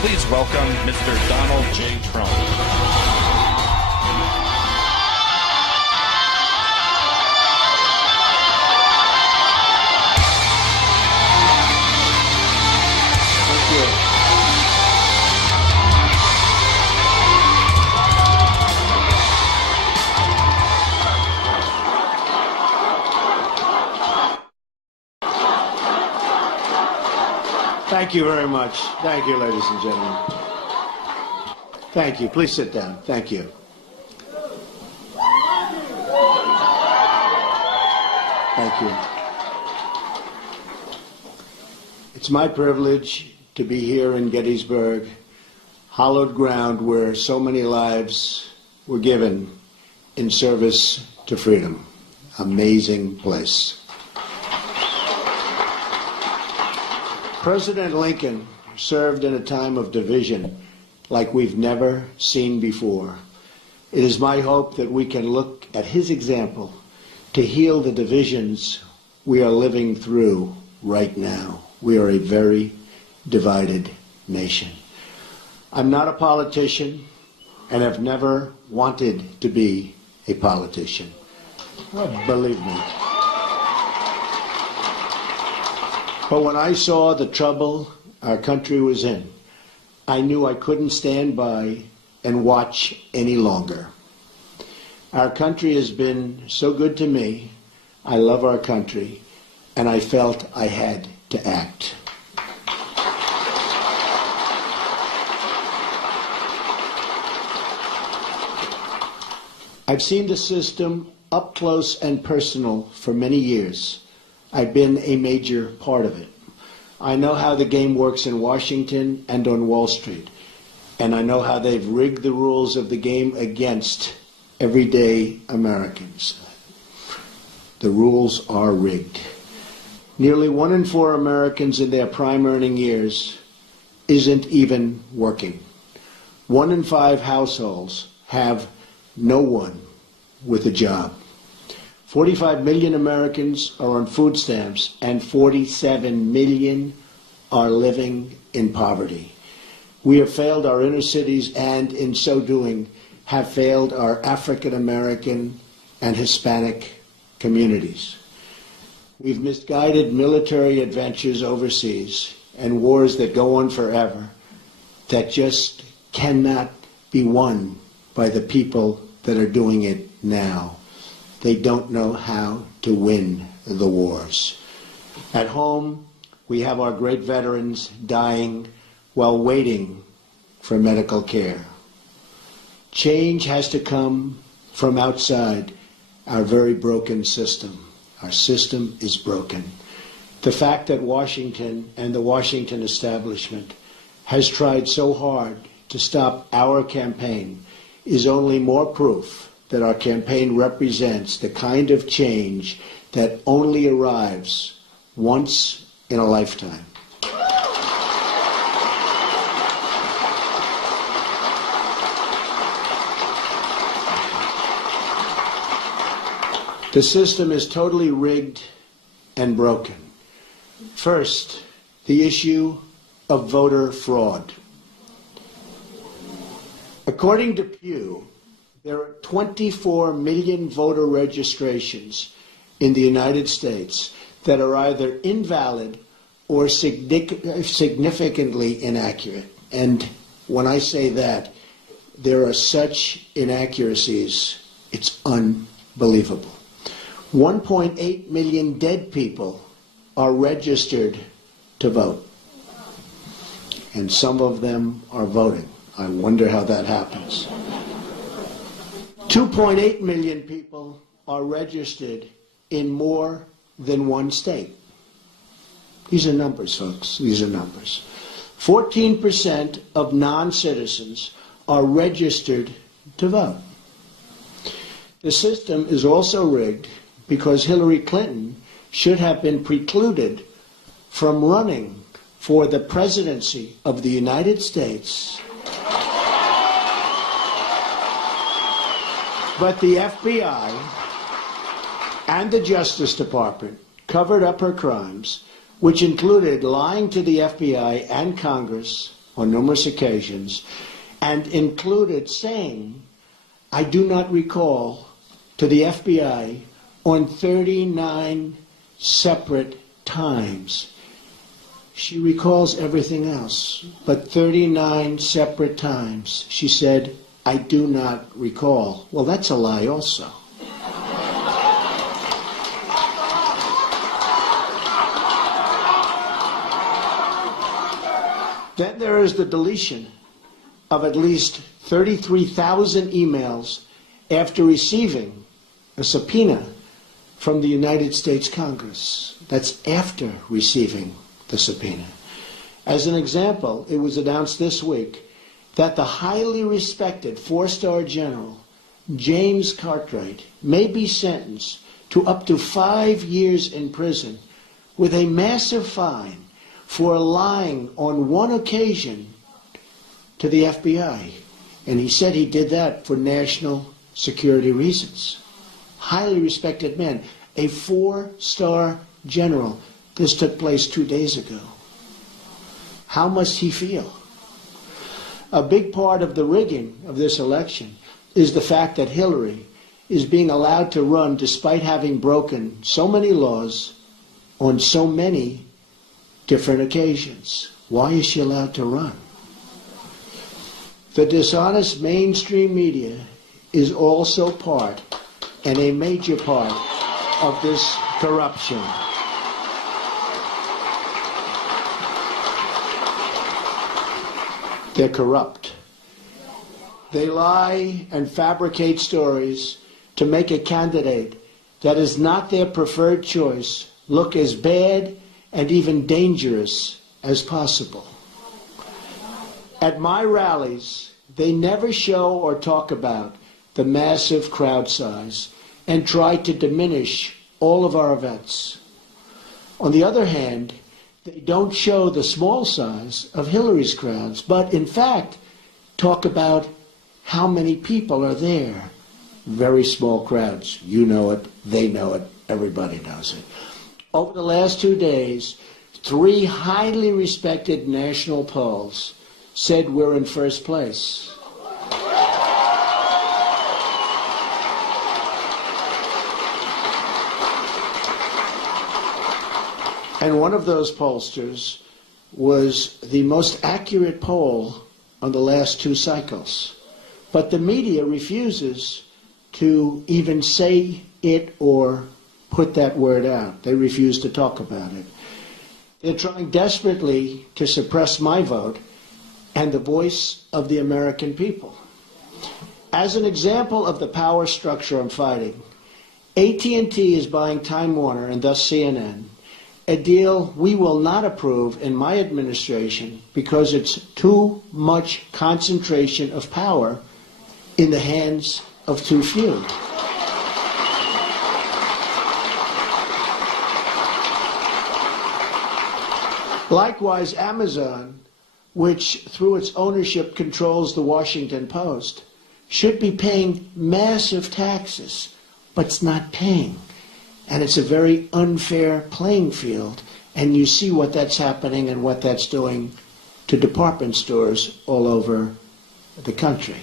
Please welcome Mr. Donald J. Trump. Thank you very much. Thank you, ladies and gentlemen. Thank you. Please sit down. Thank you. Thank you. It's my privilege to be here in Gettysburg, hallowed ground where so many lives were given in service to freedom. Amazing place. President Lincoln served in a time of division like we've never seen before. It is my hope that we can look at his example to heal the divisions we are living through right now. We are a very divided nation. I'm not a politician and have never wanted to be a politician. Believe me. But when I saw the trouble our country was in, I knew I couldn't stand by and watch any longer. Our country has been so good to me. I love our country, and I felt I had to act. I've seen the system up close and personal for many years. I've been a major part of it. I know how the game works in Washington and on Wall Street, and I know how they've rigged the rules of the game against everyday Americans. The rules are rigged. Nearly 1 in 4 Americans in their prime earning years isn't even working. 1 in 5 households have no one with a job. 45 million Americans are on food stamps, and 47 million are living in poverty. We have failed our inner cities, and in so doing, have failed our African American and Hispanic communities. We've misguided military adventures overseas and wars that go on forever that just cannot be won by the people that are doing it now. They don't know how to win the wars. At home, we have our great veterans dying while waiting for medical care. Change has to come from outside our very broken system. Our system is broken. The fact that Washington and the Washington establishment has tried so hard to stop our campaign is only more proof that our campaign represents the kind of change that only arrives once in a lifetime. The system is totally rigged and broken. First, the issue of voter fraud. According to Pew, there are 24 million voter registrations in the United States that are either invalid or significantly inaccurate. And when I say that, there are such inaccuracies, it's unbelievable. 1.8 million dead people are registered to vote, and some of them are voting. I wonder how that happens. 2.8 million people are registered in more than one state. These are numbers, folks. These are numbers. 14% of non-citizens are registered to vote. The system is also rigged because Hillary Clinton should have been precluded from running for the presidency of the United States. But the FBI and the Justice Department covered up her crimes, which included lying to the FBI and Congress on numerous occasions and included saying, I do not recall, to the FBI on 39 separate times. She recalls everything else, but 39 separate times she said, I do not recall. Well, that's a lie also. Then there is the deletion of at least 33,000 emails after receiving a subpoena from the United States Congress. That's after receiving the subpoena. As an example, it was announced this week that the highly respected four-star general, James Cartwright, may be sentenced to up to 5 years in prison with a massive fine for lying on one occasion to the FBI. And he said he did that for national security reasons. Highly respected man, a four-star general. This took place 2 days ago. How must he feel? A big part of the rigging of this election is the fact that Hillary is being allowed to run despite having broken so many laws on so many different occasions. Why is she allowed to run? The dishonest mainstream media is also part, and a major part, of this corruption. They're corrupt. They lie and fabricate stories to make a candidate that is not their preferred choice look as bad and even dangerous as possible. At my rallies, they never show or talk about the massive crowd size and try to diminish all of our events. On the other hand, they don't show the small size of Hillary's crowds, but in fact talk about how many people are there. Very small crowds. You know it, they know it, everybody knows it. Over the last 2 days, 3 highly respected national polls said we're in first place. And one of those pollsters was the most accurate poll on the last 2 cycles. But the media refuses to even say it or put that word out. They refuse to talk about it. They're trying desperately to suppress my vote and the voice of the American people. As an example of the power structure I'm fighting, AT&T is buying Time Warner and thus CNN, a deal we will not approve in my administration because it's too much concentration of power in the hands of too few. Likewise, Amazon, which through its ownership controls the Washington Post, should be paying massive taxes, but it's not paying. And it's a very unfair playing field. And you see what that's happening and what that's doing to department stores all over the country.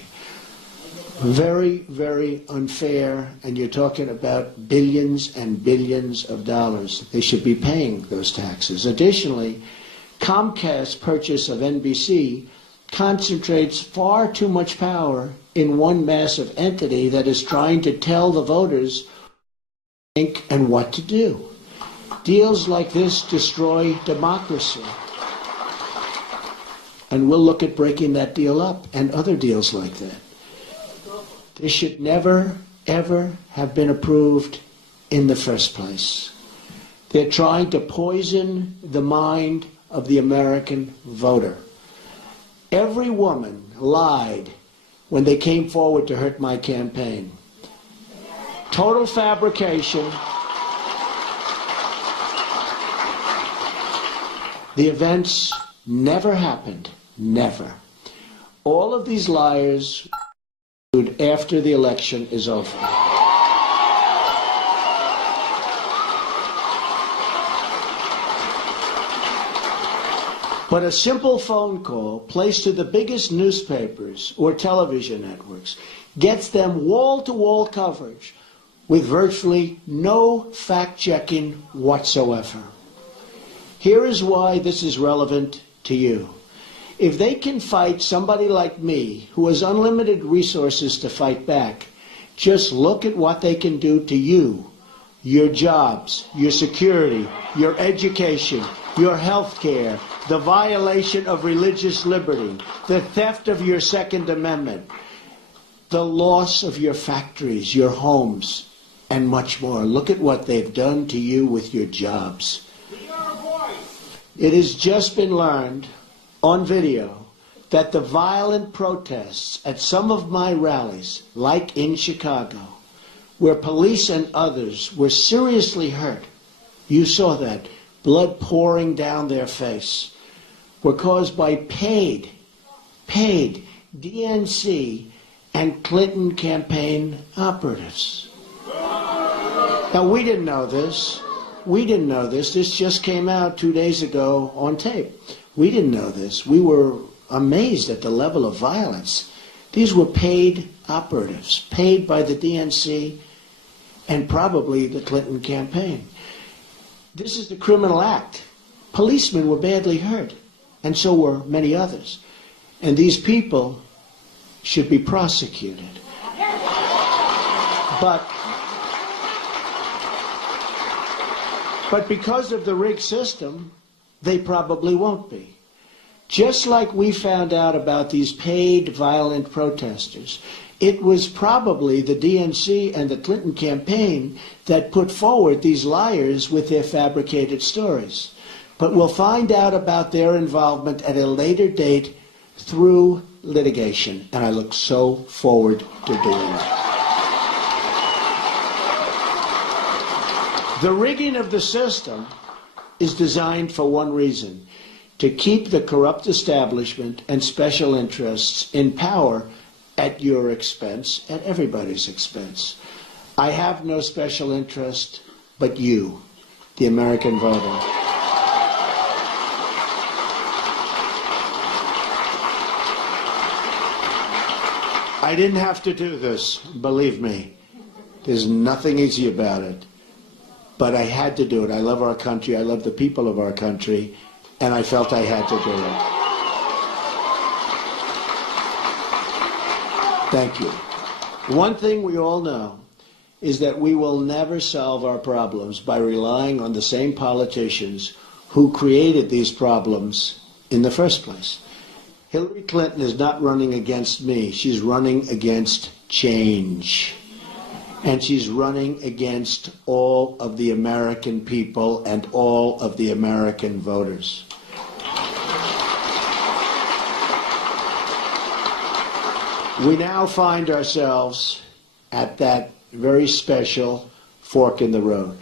Very, very unfair, and you're talking about billions and billions of dollars. They should be paying those taxes. Additionally, Comcast's purchase of NBC concentrates far too much power in one massive entity that is trying to tell the voters what to think and what to do. Deals like this destroy democracy. And we'll look at breaking that deal up and other deals like that. This should never, ever have been approved in the first place. They're trying to poison the mind of the American voter. Every woman lied when they came forward to hurt my campaign. Total fabrication. The events never happened. Never. All of these liars after the election is over. But a simple phone call placed to the biggest newspapers or television networks gets them wall-to-wall coverage with virtually no fact-checking whatsoever. Here is why this is relevant to you. If they can fight somebody like me, who has unlimited resources to fight back, just look at what they can do to you, your jobs, your security, your education, your health care, the violation of religious liberty, the theft of your Second Amendment, the loss of your factories, your homes, and much more. Look at what they've done to you with your jobs. It has just been learned on video that the violent protests at some of my rallies, like in Chicago, where police and others were seriously hurt, you saw that, blood pouring down their face, were caused by paid DNC and Clinton campaign operatives. Now, we didn't know this. We didn't know this. This just came out 2 days ago on tape. We didn't know this. We were amazed at the level of violence. These were paid operatives, paid by the DNC and probably the Clinton campaign. This is the criminal act. Policemen were badly hurt, and so were many others. And these people should be prosecuted. But because of the rigged system, they probably won't be. Just like we found out about these paid violent protesters, it was probably the DNC and the Clinton campaign that put forward these liars with their fabricated stories. But we'll find out about their involvement at a later date through litigation, and I look so forward to doing it. The rigging of the system is designed for one reason: to keep the corrupt establishment and special interests in power at your expense, at everybody's expense. I have no special interest but you, the American voter. I didn't have to do this, believe me. There's nothing easy about it. But I had to do it. I love our country. I love the people of our country. And I felt I had to do it. Thank you. One thing we all know is that we will never solve our problems by relying on the same politicians who created these problems in the first place. Hillary Clinton is not running against me. She's running against change. And she's running against all of the American people and all of the American voters. We now find ourselves at that very special fork in the road.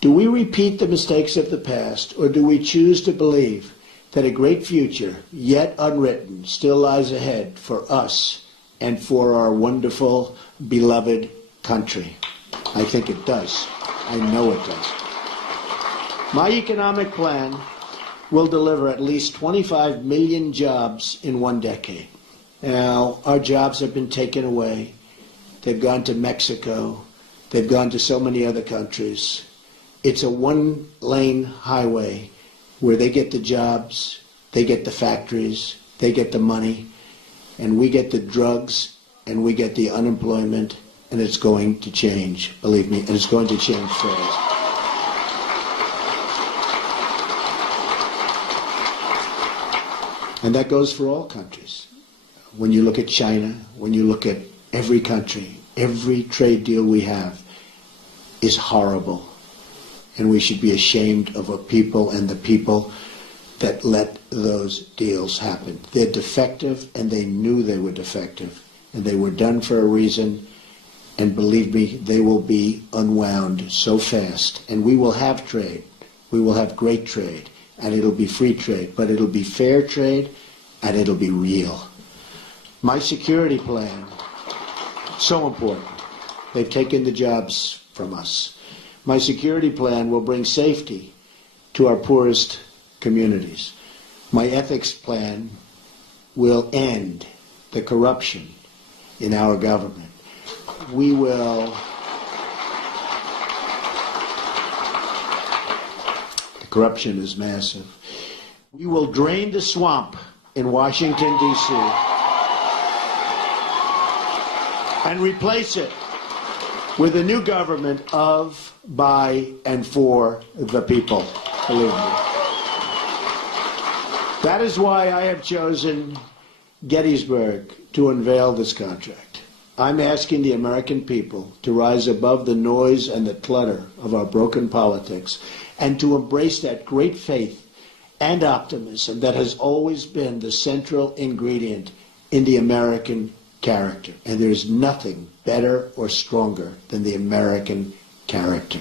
Do we repeat the mistakes of the past, or do we choose to believe that a great future, yet unwritten, still lies ahead for us and for our wonderful, beloved country? I think it does. I know it does. My economic plan will deliver at least 25 million jobs in 1 decade. Now, our jobs have been taken away. They've gone to Mexico. They've gone to so many other countries. It's a one-lane highway where they get the jobs, they get the factories, they get the money, and we get the drugs, and we get the unemployment, and it's going to change, believe me, and it's going to change fast. And that goes for all countries. When you look at China, when you look at every country, every trade deal we have is horrible. And we should be ashamed of our people and the people that let those deals happen. They're defective, and they knew they were defective. And they were done for a reason. And believe me, they will be unwound so fast. And we will have trade. We will have great trade. And it'll be free trade. But it'll be fair trade, and it'll be real. My security plan, so important. They've taken the jobs from us. My security plan will bring safety to our poorest communities. My ethics plan will end the corruption in our government. We will the corruption is massive. We will drain the swamp in Washington, D.C. and replace it with a new government of, by, and for the people. Believe me. That is why I have chosen Gettysburg to unveil this contract. I'm asking the American people to rise above the noise and the clutter of our broken politics and to embrace that great faith and optimism that has always been the central ingredient in the American character. And there's nothing better or stronger than the American character.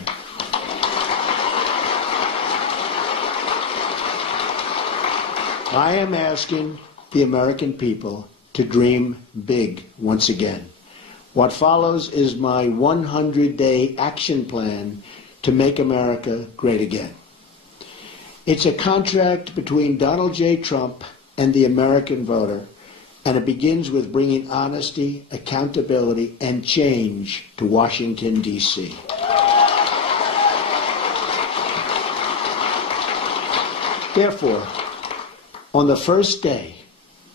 I am asking the American people to dream big once again. What follows is my 100-day action plan to make America great again. It's a contract between Donald J. Trump and the American voter, and it begins with bringing honesty, accountability, and change to Washington, D.C. Therefore, on the first day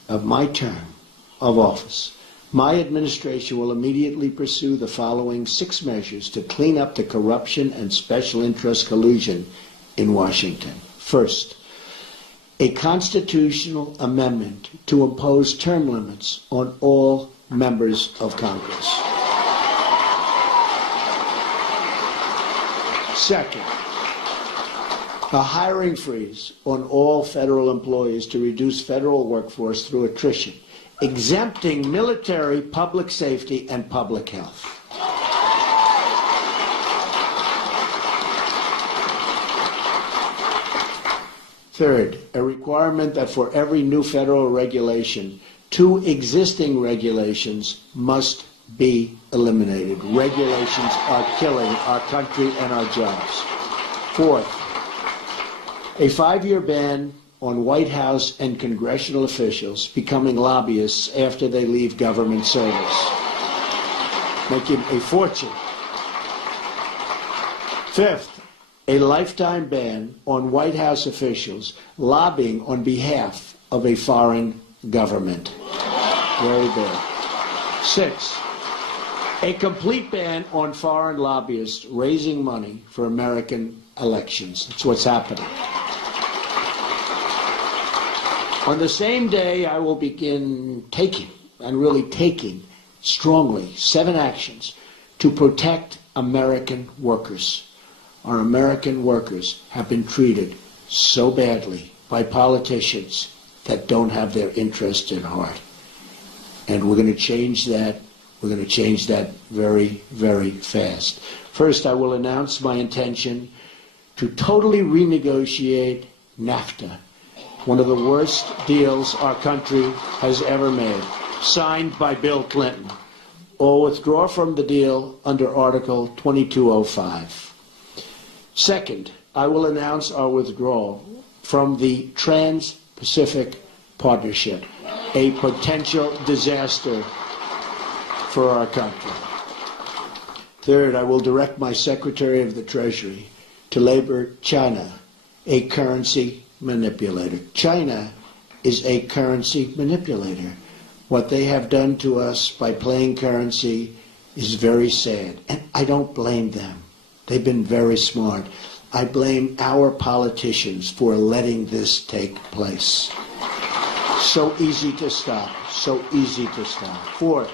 of my term of office, my administration will immediately pursue the following 6 measures to clean up the corruption and special interest collusion in Washington. First, a constitutional amendment to impose term limits on all members of Congress. Second, a hiring freeze on all federal employees to reduce federal workforce through attrition, exempting military, public safety, and public health. Third, a requirement that for every new federal regulation, 2 existing regulations must be eliminated. Regulations are killing our country and our jobs. Fourth, a 5-year ban on White House and congressional officials becoming lobbyists after they leave government service, making a fortune. Fifth, a lifetime ban on White House officials lobbying on behalf of a foreign government. Very bad. Six, a complete ban on foreign lobbyists raising money for American elections. That's what's happening. On the same day, I will begin taking, and really taking, strongly, 7 actions to protect American workers. Our American workers have been treated so badly by politicians that don't have their interest in heart. And we're going to change that. We're going to change that very, very fast. First, I will announce my intention to totally renegotiate NAFTA, one of the worst deals our country has ever made, signed by Bill Clinton, or withdraw from the deal under Article 2205. Second, I will announce our withdrawal from the Trans-Pacific Partnership, a potential disaster for our country. Third, I will direct my Secretary of the Treasury to label China a currency manipulator. China is a currency manipulator. What they have done to us by playing currency is very sad, and I don't blame them. They've been very smart. I blame our politicians for letting this take place. So easy to stop. So easy to stop. Fourth,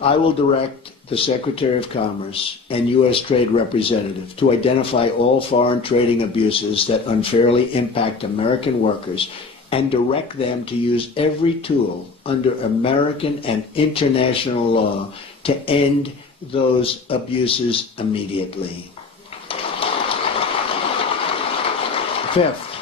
I will direct the Secretary of Commerce and U.S. Trade Representative to identify all foreign trading abuses that unfairly impact American workers and direct them to use every tool under American and international law to end those abuses immediately. Fifth,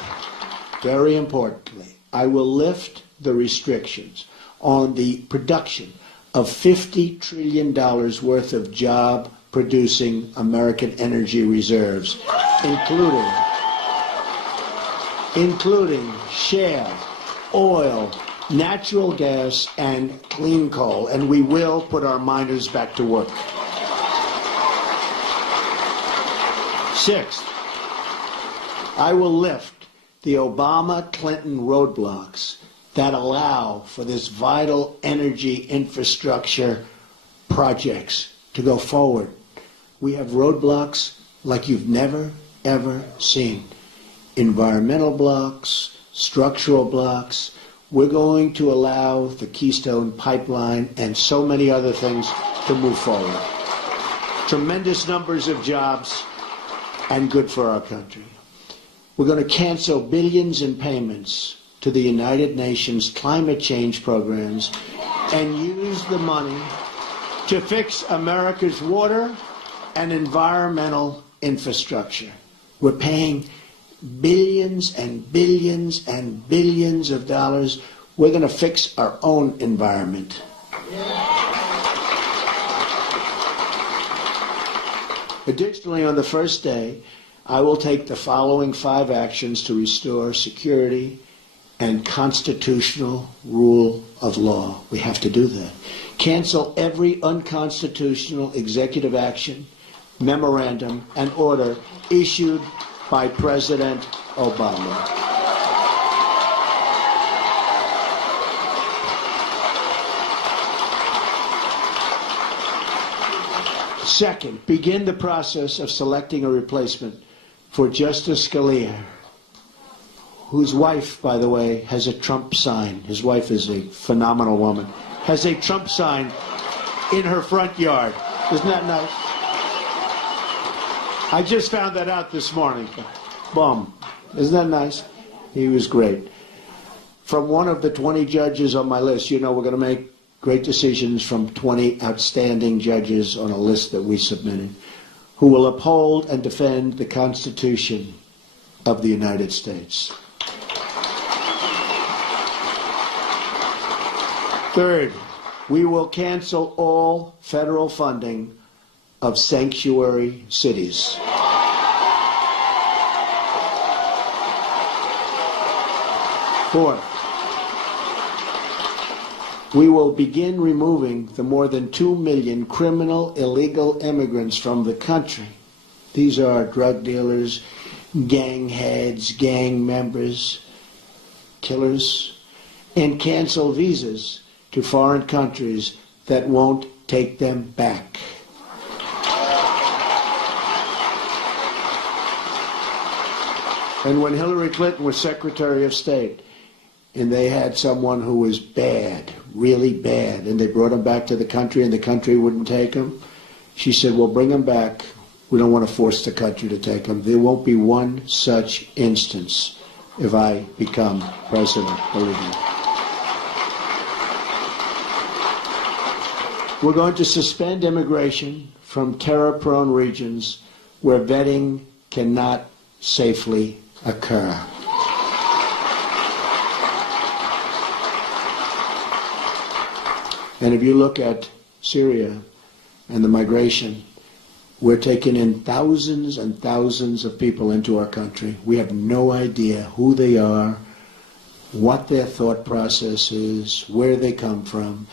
very importantly, I will lift the restrictions on the production of $50 trillion worth of job-producing American energy reserves, including including shale, oil, natural gas, and clean coal, and we will put our miners back to work. Sixth, I will lift the Obama-Clinton roadblocks that allow for this vital energy infrastructure projects to go forward. We have roadblocks like you've never, ever seen. Environmental blocks, structural blocks. We're going to allow the Keystone Pipeline and so many other things to move forward. Tremendous numbers of jobs and good for our country. We're going to cancel billions in payments to the United Nations climate change programs and use the money to fix America's water and environmental infrastructure. We're paying billions and billions and billions of dollars. We're going to fix our own environment. Additionally, on the first day, I will take the following 5 actions to restore security and constitutional rule of law. We have to do that. Cancel every unconstitutional executive action, memorandum, and order issued by President Obama. Second, begin the process of selecting a replacement for Justice Scalia, whose wife, by the way, has a Trump sign. His wife is a phenomenal woman. Has a Trump sign in her front yard. Isn't that nice? I just found that out this morning. Boom. Isn't that nice? He was great. From one of the 20 judges on my list, you know we're going to make great decisions from 20 outstanding judges on a list that we submitted, who will uphold and defend the Constitution of the United States. Third, we will cancel all federal funding of sanctuary cities. Fourth, we will begin removing the more than 2 million criminal illegal immigrants from the country. These are drug dealers, gang heads, gang members, killers, and cancel visas to foreign countries that won't take them back. And when Hillary Clinton was Secretary of State, and they had someone who was bad, really bad, and they brought him back to the country and the country wouldn't take him, she said, well, bring him back. We don't want to force the country to take him. There won't be one such instance if I become president, believe me. We're going to suspend immigration from terror-prone regions where vetting cannot safely occur. And if you look at Syria and the migration, we're taking in thousands and thousands of people into our country. We have no idea who they are, what their thought process is, where they come from.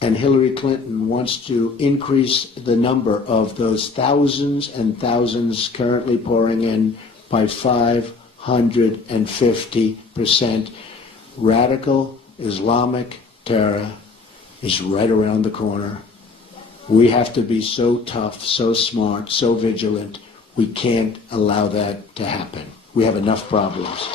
And Hillary Clinton wants to increase the number of those thousands and thousands currently pouring in by 550%. Radical Islamic terror is right around the corner. We have to be so tough, so smart, so vigilant. We can't allow that to happen. We have enough problems.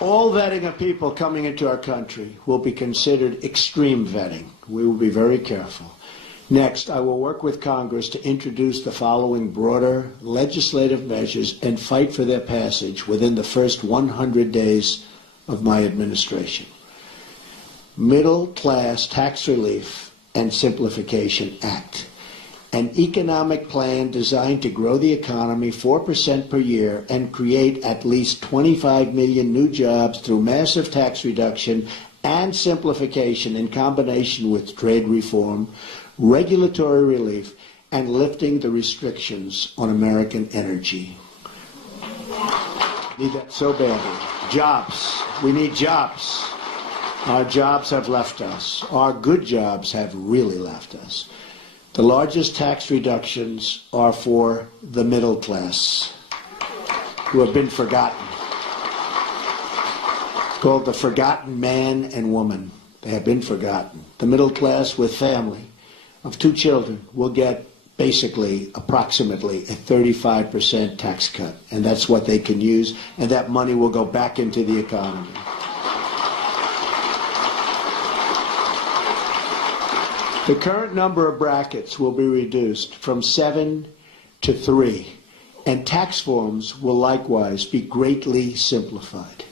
All vetting of people coming into our country will be considered extreme vetting. We will be very careful. Next, I will work with Congress to introduce the following broader legislative measures and fight for their passage within the first 100 days of my administration. Middle Class Tax Relief and Simplification Act, an economic plan designed to grow the economy 4% per year and create at least 25 million new jobs through massive tax reduction and simplification in combination with trade reform, regulatory relief, and lifting the restrictions on American energy. Need that so badly. Jobs. We need jobs. Our jobs have left us. Our good jobs have really left us. The largest tax reductions are for the middle class, who have been forgotten. It's called the forgotten man and woman. They have been forgotten. The middle class with family of 2 children will get basically approximately a 35% tax cut, and that's what they can use, and that money will go back into the economy. The current number of brackets will be reduced from 7 to 3, and tax forms will likewise be greatly simplified.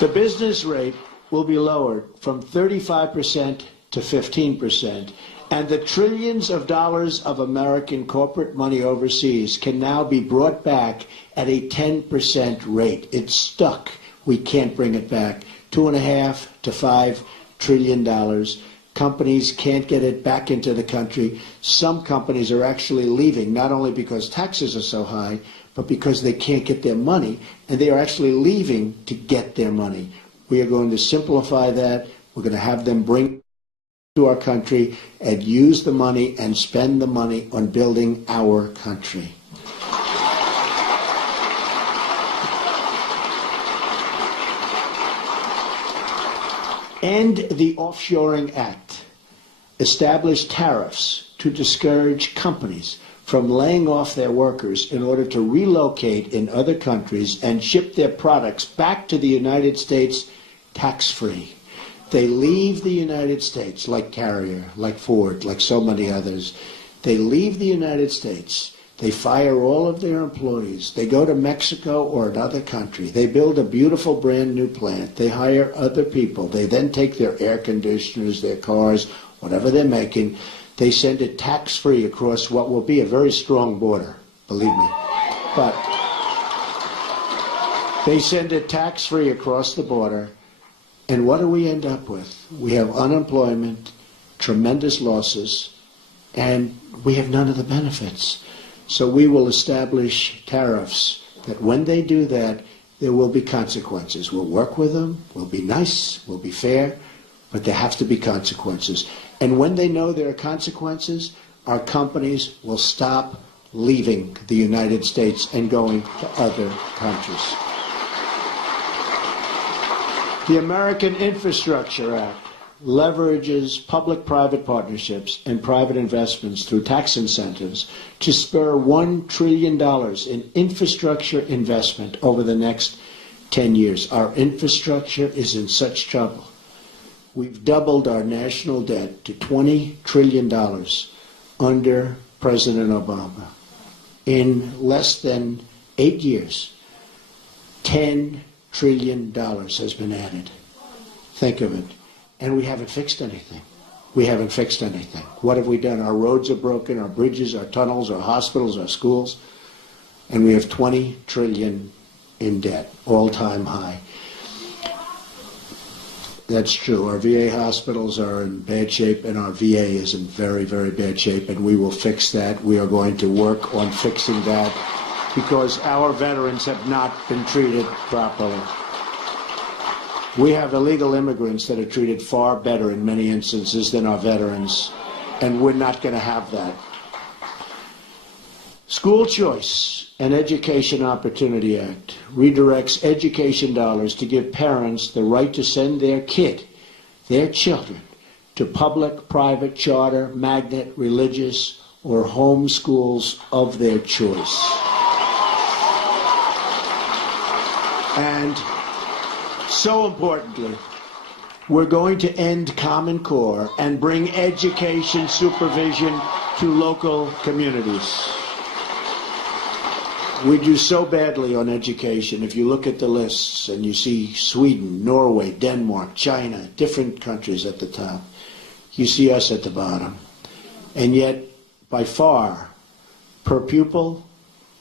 The business rate will be lowered from 35% to 15%, and the trillions of dollars of American corporate money overseas can now be brought back at a 10% rate. It's stuck. We can't bring it back. $2.5 to $5 trillion. Companies can't get it back into the country. Some companies are actually leaving, not only because taxes are so high, but because they can't get their money, and they are actually leaving to get their money. We are going to simplify that. We're going to have them bring to our country and use the money and spend the money on building our country. End the Offshoring Act. Establish tariffs to discourage companies from laying off their workers in order to relocate in other countries and ship their products back to the United States tax-free. They leave the United States, like Carrier, like Ford, like so many others. They leave the United States. They fire all of their employees. They go to Mexico or another country. They build a beautiful brand new plant. They hire other people. They then take their air conditioners, their cars, whatever they're making. They send it tax-free across what will be a very strong border, believe me. But they send it tax-free across the border. And what do we end up with? We have unemployment, tremendous losses, and we have none of the benefits. So we will establish tariffs that when they do that, there will be consequences. We'll work with them, we'll be nice, we'll be fair, but there have to be consequences. And when they know there are consequences, our companies will stop leaving the United States and going to other countries. The American Infrastructure Act leverages public-private partnerships and private investments through tax incentives to spur $1 trillion in infrastructure investment over the next 10 years. Our infrastructure is in such trouble. We've doubled our national debt to $20 trillion under President Obama. In less than 8 years, $10 trillion has been added. Think of it. And we haven't fixed anything. We haven't fixed anything. What have we done? Our roads are broken, our bridges, our tunnels, our hospitals, our schools, and we have $20 trillion in debt, all-time high. That's true. Our VA hospitals are in bad shape, and our VA is in very, very bad shape, and we will fix that. We are going to work on fixing that because our veterans have not been treated properly. We have illegal immigrants that are treated far better in many instances than our veterans, and we're not going to have that. School Choice and Education Opportunity Act redirects education dollars to give parents the right to send their kid, their children, to public, private, charter, magnet, religious, or home schools of their choice. And so importantly, we're going to end Common Core and bring education supervision to local communities. We do so badly on education. If you look at the lists and you see Sweden, Norway, Denmark, China, different countries at the top, you see us at the bottom. And yet, by far, per pupil,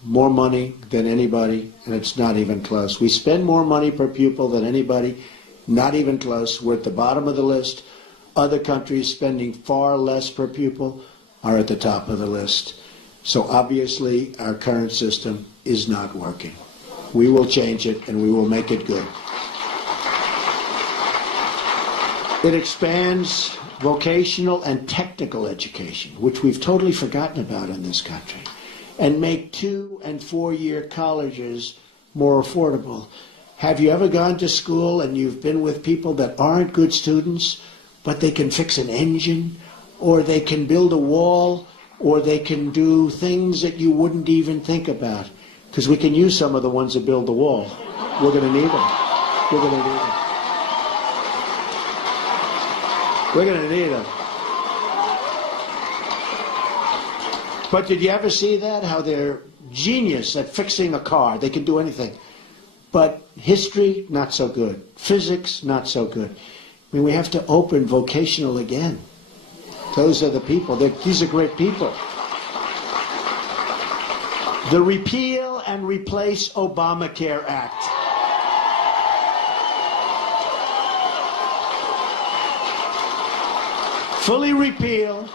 more money than anybody, and it's not even close. We spend more money per pupil than anybody, not even close. We're at the bottom of the list. Other countries spending far less per pupil are at the top of the list. So obviously, our current system is not working. We will change it, and we will make it good. It expands vocational and technical education, which we've totally forgotten about in this country, and make 2- and 4-year colleges more affordable. Have you ever gone to school and you've been with people that aren't good students, but they can fix an engine, or they can build a wall, or they can do things that you wouldn't even think about? Because we can use some of the ones that build the wall. We're going to need them. We're going to need them. We're going to need them. But did you ever see that? How they're genius at fixing a car. They can do anything. But history, not so good. Physics, not so good. I mean, we have to open vocational again. Those are the people. These are great people. The Repeal and Replace Obamacare Act. Fully repeal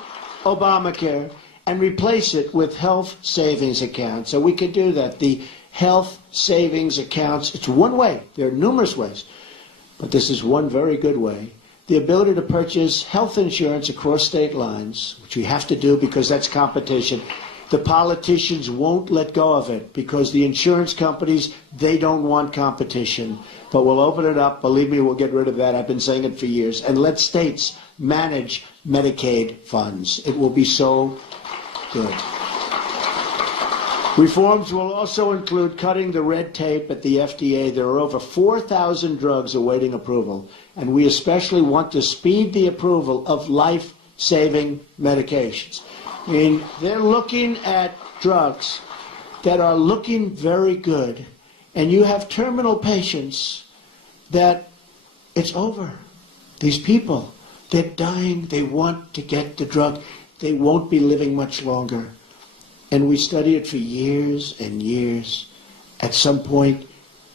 Obamacare and replace it with health savings accounts. So we can do that. The health savings accounts, it's one way. There are numerous ways, but this is one very good way. The ability to purchase health insurance across state lines, which we have to do because that's competition. The politicians won't let go of it because the insurance companies, they don't want competition. But we'll open it up. Believe me, we'll get rid of that. I've been saying it for years. And let states manage Medicaid funds. It will be so good. Reforms will also include cutting the red tape at the FDA. There are over 4,000 drugs awaiting approval, and we especially want to speed the approval of life-saving medications. I mean, they're looking at drugs that are looking very good, and you have terminal patients that it's over. These people, they're dying. They want to get the drug. They won't be living much longer. And we study it for years and years. At some point,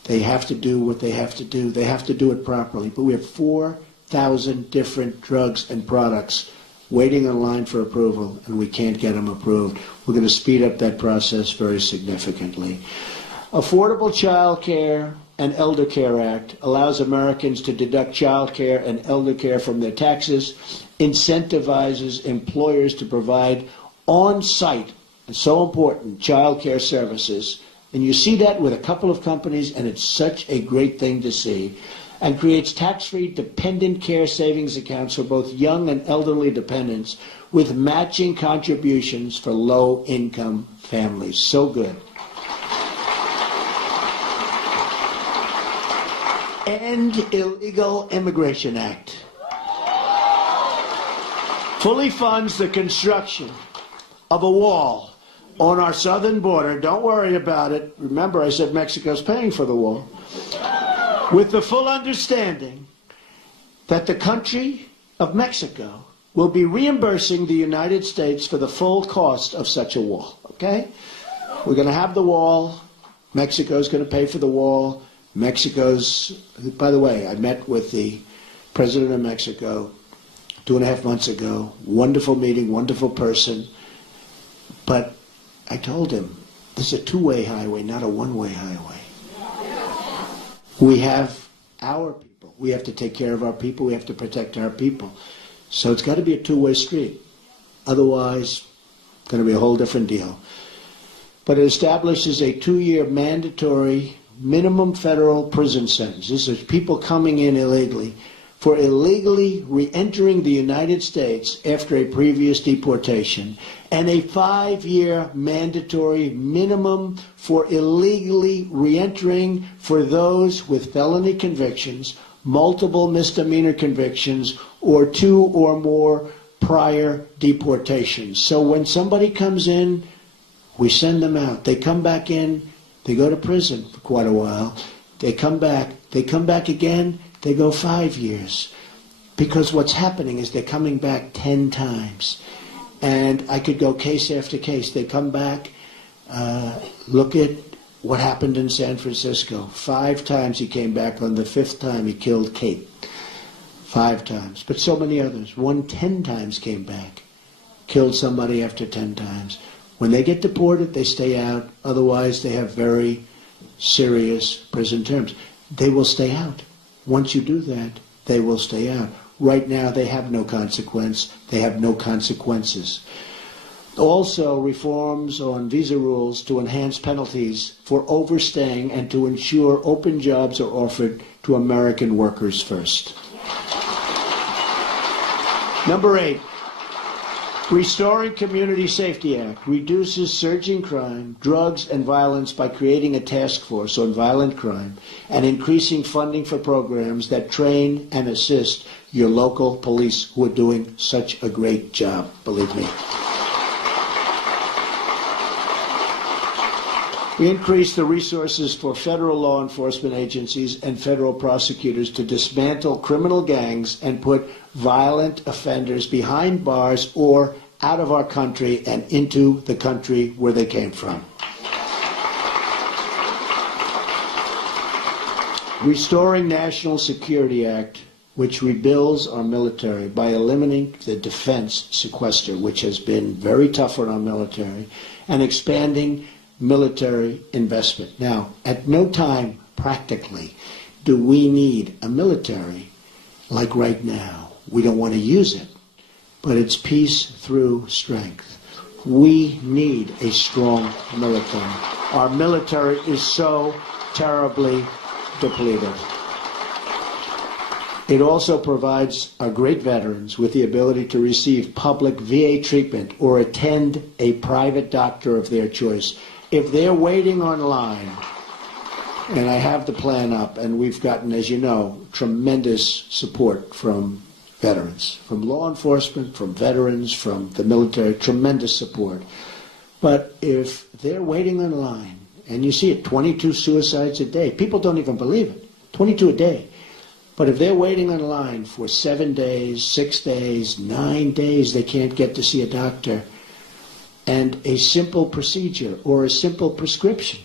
they have to do what they have to do. They have to do it properly. But we have 4,000 different drugs and products waiting in line for approval, and we can't get them approved. We're going to speed up that process very significantly. Affordable Child Care and Elder Care Act allows Americans to deduct child care and elder care from their taxes, incentivizes employers to provide on-site, and so important, child care services. And you see that with a couple of companies, and it's such a great thing to see. And creates tax-free dependent care savings accounts for both young and elderly dependents with matching contributions for low-income families. So good. End Illegal Immigration Act. Fully funds the construction of a wall on our southern border. Don't worry about it. Remember, I said Mexico's paying for the wall. With the full understanding that the country of Mexico will be reimbursing the United States for the full cost of such a wall, okay? We're going to have the wall. Mexico's going to pay for the wall. Mexico's, by the way, I met with the president of Mexico 2.5 months ago. Wonderful meeting, wonderful person. But I told him, this is a two-way highway, not a one-way highway. We have our people. We have to take care of our people. We have to protect our people. So it's got to be a two-way street. Otherwise, it's going to be a whole different deal. But it establishes a 2-year mandatory minimum federal prison sentence. This is people coming in illegally for illegally re-entering the United States after a previous deportation, and a 5-year mandatory minimum for illegally re-entering for those with felony convictions, multiple misdemeanor convictions, or 2 or more prior deportations. So when somebody comes in, we send them out. They come back in, they go to prison for quite a while. They come back again, they go 5 years. Because what's happening is they're coming back 10 times. And I could go case after case. They come back, look at what happened in San Francisco. 5 times he came back. On the 5th time he killed Kate. 5 times. But so many others. One 10 times came back. Killed somebody after 10 times. When they get deported, they stay out. Otherwise, they have very serious prison terms. They will stay out. Once you do that, they will stay out. Right now, they have no consequence. They have no consequences. Also, reforms on visa rules to enhance penalties for overstaying and to ensure open jobs are offered to American workers first. Number 8, Restoring Community Safety Act reduces surging crime, drugs, and violence by creating a task force on violent crime and increasing funding for programs that train and assist your local police who are doing such a great job, believe me. We increase the resources for federal law enforcement agencies and federal prosecutors to dismantle criminal gangs and put violent offenders behind bars or out of our country and into the country where they came from. Restoring National Security Act, which rebuilds our military by eliminating the defense sequester, which has been very tough on our military, and expanding military investment. Now, at no time, practically, do we need a military like right now. We don't want to use it, but it's peace through strength. We need a strong military. Our military is so terribly depleted. It also provides our great veterans with the ability to receive public VA treatment or attend a private doctor of their choice. If they're waiting online, and I have the plan up, and we've gotten, as you know, tremendous support from veterans, from law enforcement, from veterans, from the military, tremendous support. But if they're waiting online, and you see it, 22 suicides a day, people don't even believe it, 22 a day. But if they're waiting online for 7 days, 6 days, 9 days, they can't get to see a doctor, and a simple procedure or a simple prescription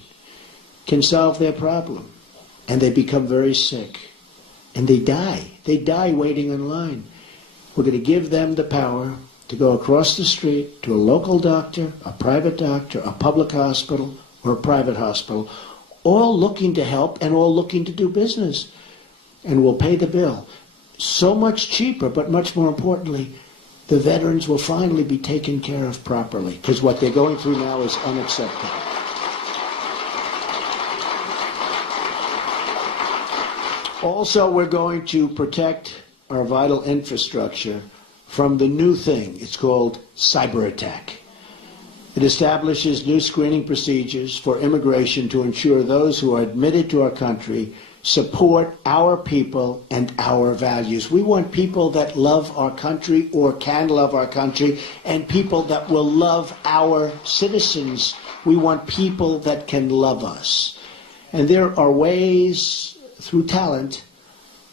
can solve their problem. And they become very sick. And they die. They die waiting in line. We're going to give them the power to go across the street to a local doctor, a private doctor, a public hospital, or a private hospital, all looking to help and all looking to do business. And we'll pay the bill. So much cheaper, but much more importantly, the veterans will finally be taken care of properly, because what they're going through now is unacceptable. Also, we're going to protect our vital infrastructure from the new thing. It's called cyber attack. It establishes new screening procedures for immigration to ensure those who are admitted to our country support our people and our values. We want people that love our country or can love our country, and people that will love our citizens. We want people that can love us. And there are ways through talent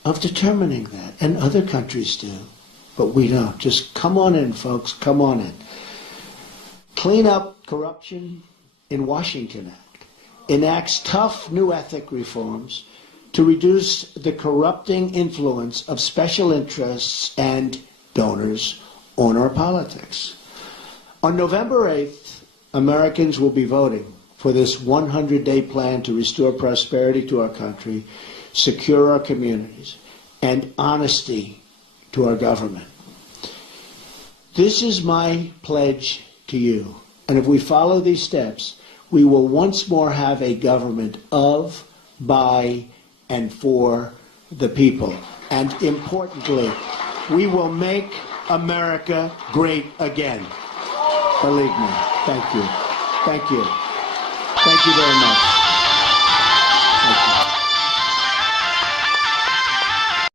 of determining that, and other countries do, but we don't. Just come on in, folks, come on in. Clean up corruption in Washington Act enacts tough new ethic reforms to reduce the corrupting influence of special interests and donors on our politics. On November 8th, Americans will be voting for this 100-day plan to restore prosperity to our country, secure our communities, and honesty to our government. This is my pledge to you. And if we follow these steps, we will once more have a government of, by, and for the people. And importantly, we will make America great again. Believe me. Thank you. Thank you. Thank you very much. Thank you.